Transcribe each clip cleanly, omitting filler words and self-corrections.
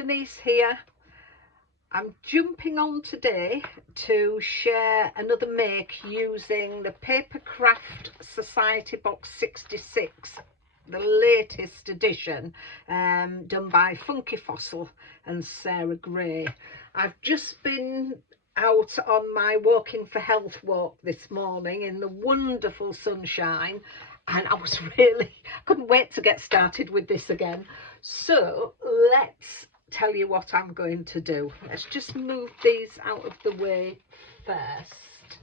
Denise here. I'm jumping on today to share another make using the Papercraft Society Box 66, the latest edition, done by funkyfossil and Sarah Gray. I've just been out on my Walking for Health walk this morning in the wonderful sunshine, and I couldn't wait to get started with this again. So let's tell you what I'm going to do. Let's just move these out of the way first,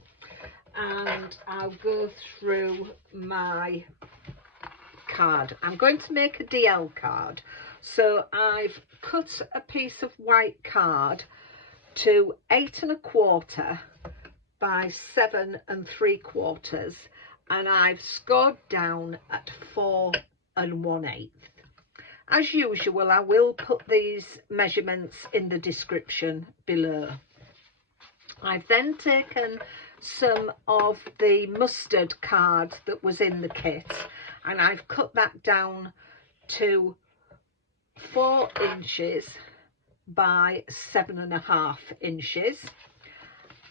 and I'll go through my card. I'm going to make a DL card, so I've cut a piece of white card to 8 1/4 by 7 3/4, and I've scored down at 4 1/8. As usual, I will put these measurements in the description below. I've then taken some of the mustard card that was in the kit, and I've cut that down to 4 inches by 7 1/2 inches.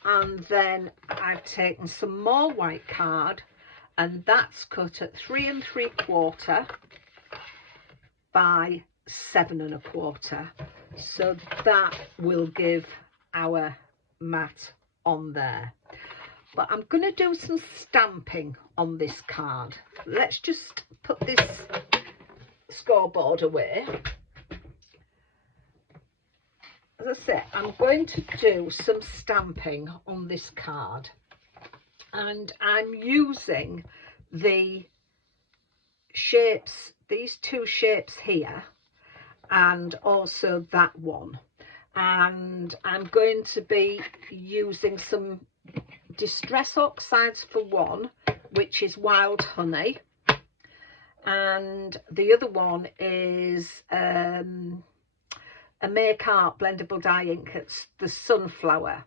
And then I've taken some more white card, and that's cut at 3 3/4 by 7 1/4. So that will give our mat on there. But I'm going to do some stamping on this card. Let's just put this scoreboard away. As I say, I'm going to do some stamping on this card, and I'm using the shapes, these two shapes here, and also that one. And I'm going to be using some distress oxides for one, which is wild honey, and the other one is a Make Art blendable dye ink. It's the sunflower,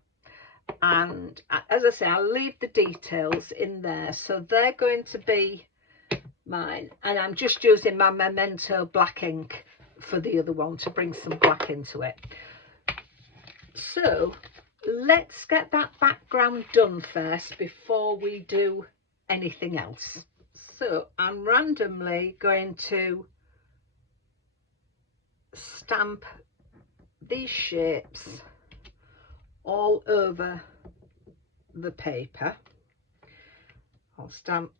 and as I say, I'll leave the details in there. So they're going to be mine, and I'm just using my Memento black ink for the other one to bring some black into it. So let's get that background done first before we do anything else. So I'm randomly going to stamp these shapes all over the paper. I'll stamp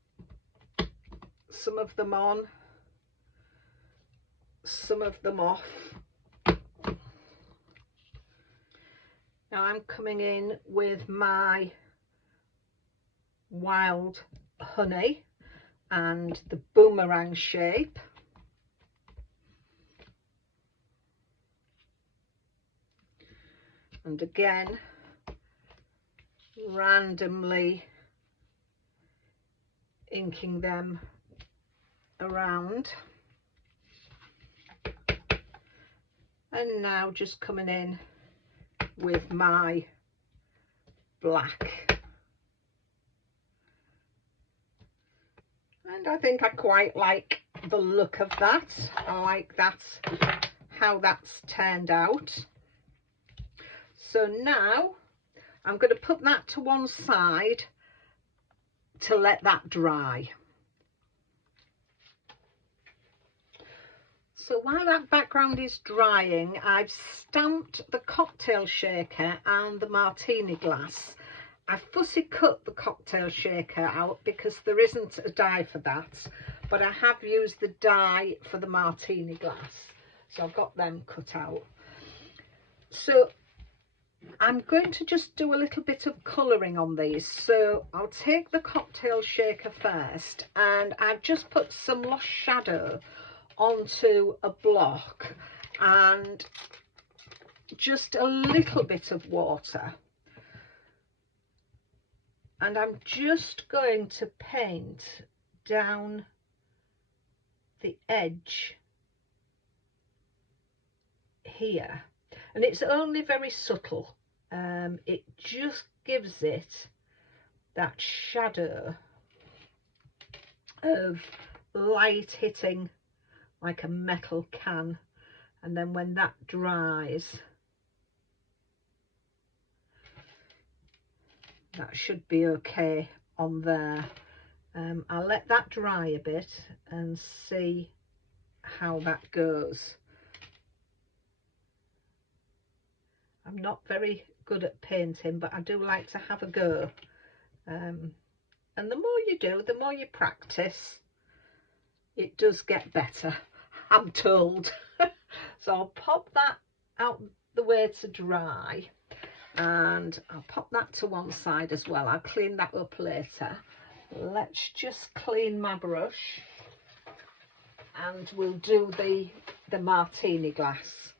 some of them on, some of them off. Now I'm coming in with my wild honey and the boomerang shape. And again, randomly inking them around. And now just coming in with my black. And I think I quite like the look of that. I like that, how that's turned out. So now I'm going to put that to one side to let that dry. So while that background is drying, I've stamped the cocktail shaker and the martini glass. I fussy cut the cocktail shaker out because there isn't a die for that, but I have used the die for the martini glass, so I've got them cut out. So I'm going to just do a little bit of colouring on these. So I'll take the cocktail shaker first, and I've just put some lost shadow onto a block and just a little bit of water, and I'm just going to paint down the edge here, and it's only very subtle. It just gives it that shadow of light hitting like a metal can and then when that dries, that should be okay on there. I'll let that dry a bit and see how that goes. I'm not very good at painting, but I do like to have a go. And the more you do, the more you practice, it does get better, I'm told. So I'll pop that out the way to dry, and I'll pop that to one side as well. I'll clean that up later. Let's just clean my brush, and we'll do the martini glass.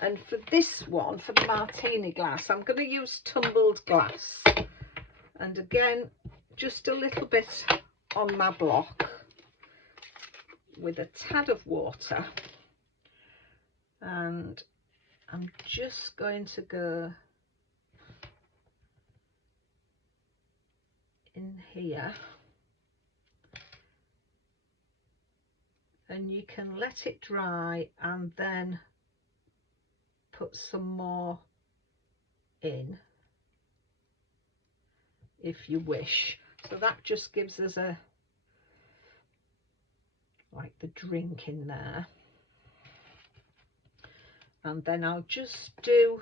And for this one, for the martini glass, I'm going to use tumbled glass. And again, just a little bit on my block with a tad of water. And I'm just going to go in here, and you can let it dry and then put some more in if you wish. So that just gives us a, like the drink in there. And then I'll just do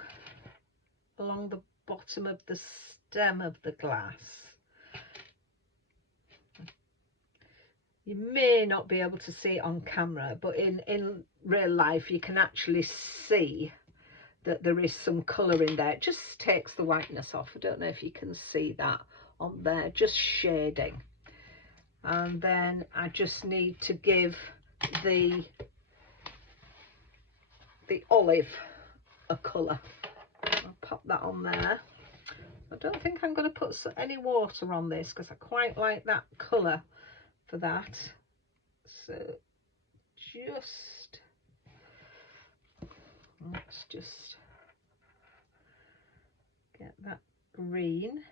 along the bottom of the stem of the glass. You may not be able to see it on camera, but in real life you can actually see that there is some colour in there. It just takes the whiteness off. I don't know if you can see that on there, just shading. And then I just need to give the olive a colour. I'll pop that on there. I don't think I'm going to put any water on this because I quite like that colour for that. So let's just get that green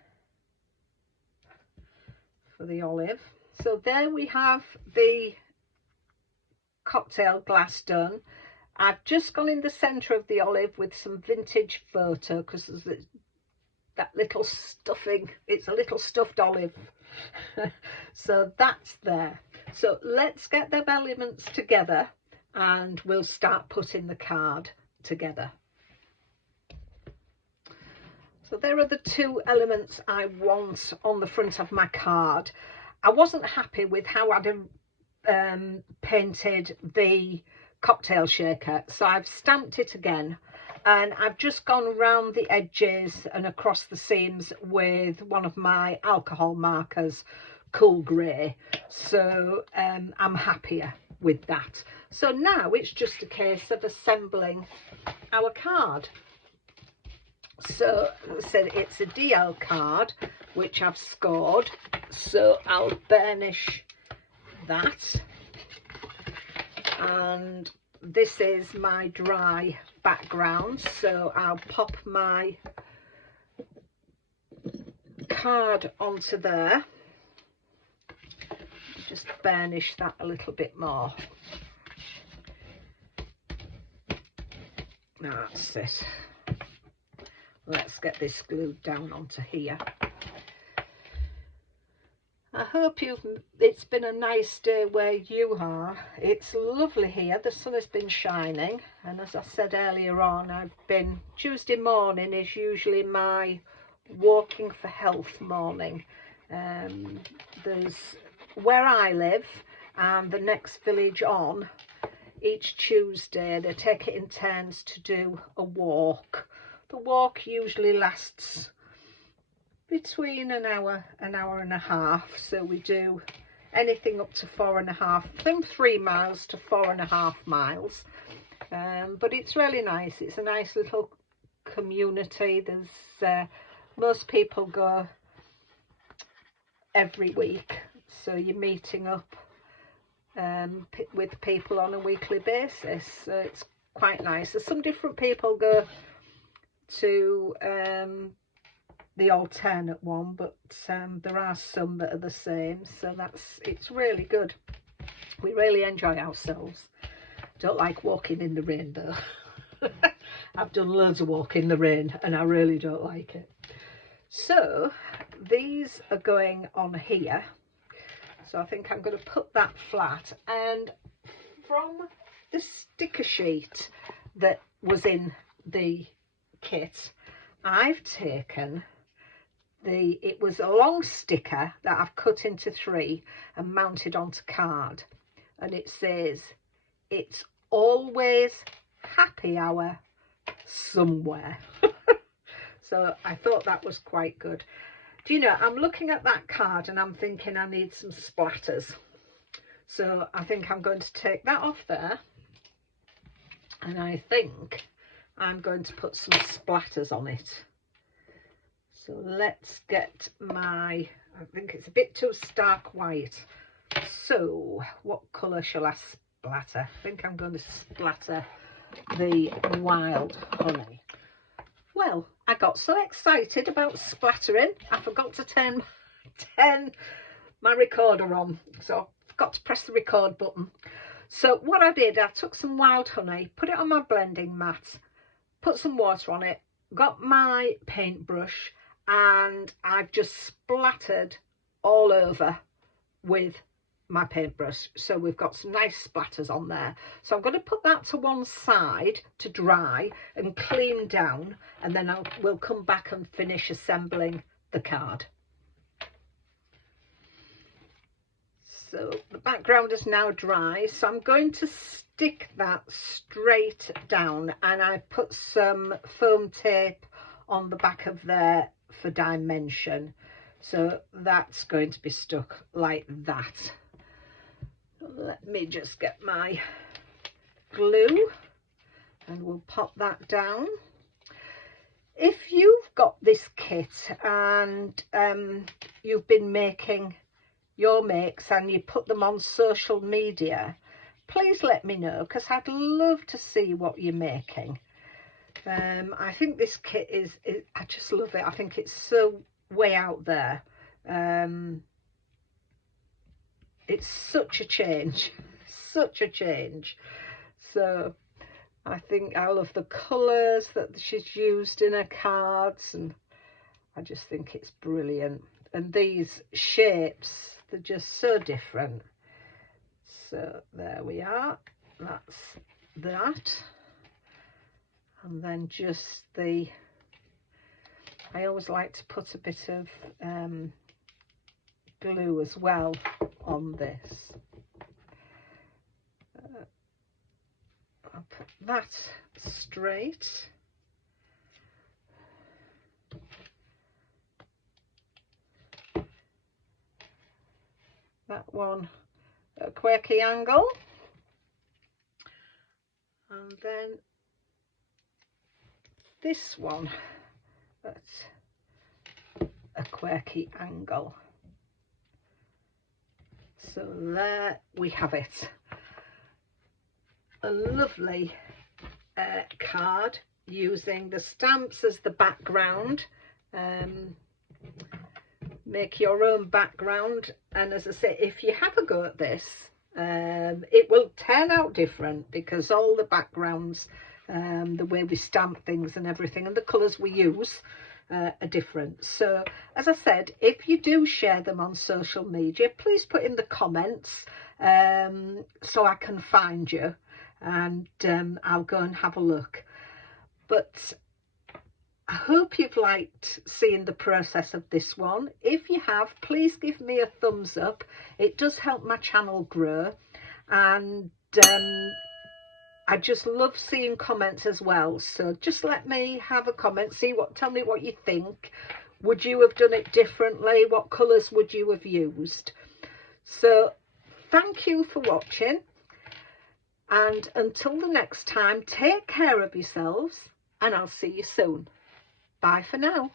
for the olive. So there we have the cocktail glass done. I've just gone in the centre of the olive with some vintage photo because there's that little stuffing. It's a little stuffed olive. So that's there. So let's get them elements together and we'll start putting the card together. So there are the two elements I want on the front of my card. I wasn't happy with how I'd painted the cocktail shaker, so I've stamped it again, and I've just gone around the edges and across the seams with one of my alcohol markers, Cool Grey. So I'm happier with that. So now it's just a case of assembling our card. So as I said, it's a DL card which I've scored, so I'll burnish that. And this is my dry background, so I'll pop my card onto there, just burnish that a little bit more. That's it. Let's get this glued down onto here. I hope it's been a nice day where you are. It's lovely here. The sun has been shining, and as I said earlier on, Tuesday morning is usually my walking for health morning. There's where I live and the next village on, each Tuesday they take it in turns to do a walk. The walk usually lasts between an hour and a half, so we do anything up to 4.5, from 3 miles to 4.5 miles. But it's really nice. It's a nice little community. There's most people go every week, so you're meeting up with people on a weekly basis, so it's quite nice. There's some different people go to the alternate one, but there are some that are the same, so it's really good. We really enjoy ourselves. Don't like walking in the rain though. I've done loads of walking in the rain and I really don't like it. So these are going on here. So I think I'm going to put that flat, and from the sticker sheet that was in the kit, I've taken it was a long sticker that I've cut into 3 and mounted onto card, and it says, "It's always happy hour somewhere." So I thought that was quite good. Do you know, I'm looking at that card and I'm thinking I need some splatters. So I think I'm going to take that off there, and I think I'm going to put some splatters on it. So let's get I think it's a bit too stark white. So what colour shall I splatter? I think I'm going to splatter the wild honey. Well, I got so excited about splattering, I forgot to turn my recorder on. So I forgot to press the record button. So what I did, I took some wild honey, put it on my blending mat, put some water on it, got my paintbrush, and I've just splattered all over with my paintbrush. So we've got some nice splatters on there. So I'm going to put that to one side to dry and clean down, and then we'll come back and finish assembling the card. So the background is now dry, so I'm going to stick that straight down, and I put some foam tape on the back of there for dimension. So that's going to be stuck like that. Let me just get my glue and we'll pop that down. If you've got this kit and you've been making your makes and you put them on social media, please let me know, because I'd love to see what you're making. I think this kit I just love it. I think it's so way out there. It's such a change, such a change. So I think I love the colours that she's used in her cards, and I just think it's brilliant. And these shapes, they're just so different. So there we are, that's that. And then just I always like to put a bit of glue as well on this. I'll put that straight. That one at a quirky angle. And then this one at a quirky angle. So there we have it. A lovely card using the stamps as the background. Make your own background, and as I say, if you have a go at this, it will turn out different, because all the backgrounds, the way we stamp things and everything, and the colours we use are different. So as I said, if you do share them on social media, please put in the comments so I can find you, and I'll go and have a look. But I hope you've liked seeing the process of this one. If you have, please give me a thumbs up. It does help my channel grow, and I just love seeing comments as well. So just let me have a comment, tell me what you think. Would you have done it differently? What colours would you have used? So thank you for watching, and until the next time, take care of yourselves, and I'll see you soon. Bye for now.